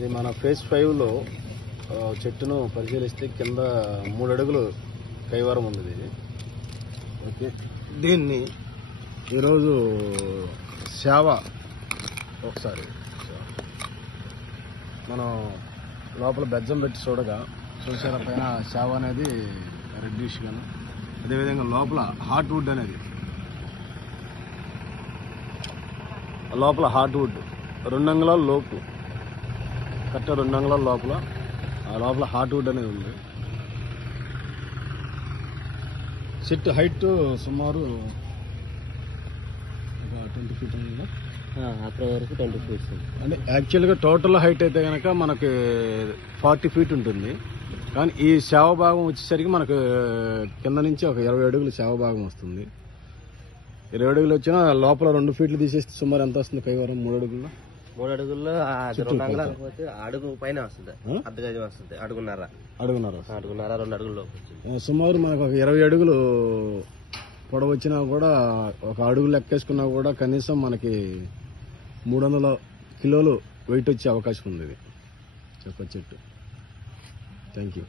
ఇది మన ఫేజ్ 5లో చెట్టును పరిశీలిస్తే కింద 3 అడుగులు కైవరం ఉంది ఇది. ఓకే, దీన్ని ఈరోజు సేవ ఒకసారి మనం లోపల బెజ్జం పెట్టి చూసారా పైన సేవ అనేది రెడ్డిష్ గాను, అదేవిధంగా లోపల హార్ట్ వుడ్ అనేది లోపల హార్ట్ వుడ్ 2 అంగుళాల లోపు కరెక్ట్గా 2 అంగుళాల లోపల హార్ట్ వుడ్ అనేది ఉంది. చెట్టు హైట్ సుమారు 20 ఫీట్ ఉంది, అక్కడ వరకు 20 ఫీట్స్ అంటే యాక్చువల్గా టోటల్ హైట్ అయితే కనుక మనకి 40 ఫీట్ ఉంటుంది. కానీ ఈ సేవ భాగం వచ్చేసరికి మనకు కింద నుంచి ఒక 20 అడుగులు సేవ భాగం వస్తుంది. 20 అడుగులు వచ్చినా లోపల 2 ఫీట్లు తీసేస్తే సుమారు ఎంత వస్తుంది కైవరం? 3 అడుగుల్లో 3 అడుగుల్లో 2 అంగుళాలు పోతే అడుగు పైన వస్తుంది, అర్ధ గజం వస్తుంది. అడుగున్నారా 2 అడుగుల్లో సుమారు మనకు ఒక 20 అడుగులు పొడవు వచ్చినా కూడా ఒక అడుగు లెక్కేసుకున్నా కూడా కనీసం మనకి 300 కిలోలు వెయిట్ వచ్చే అవకాశం ఉంది ఇది చెట్టు. Thank you.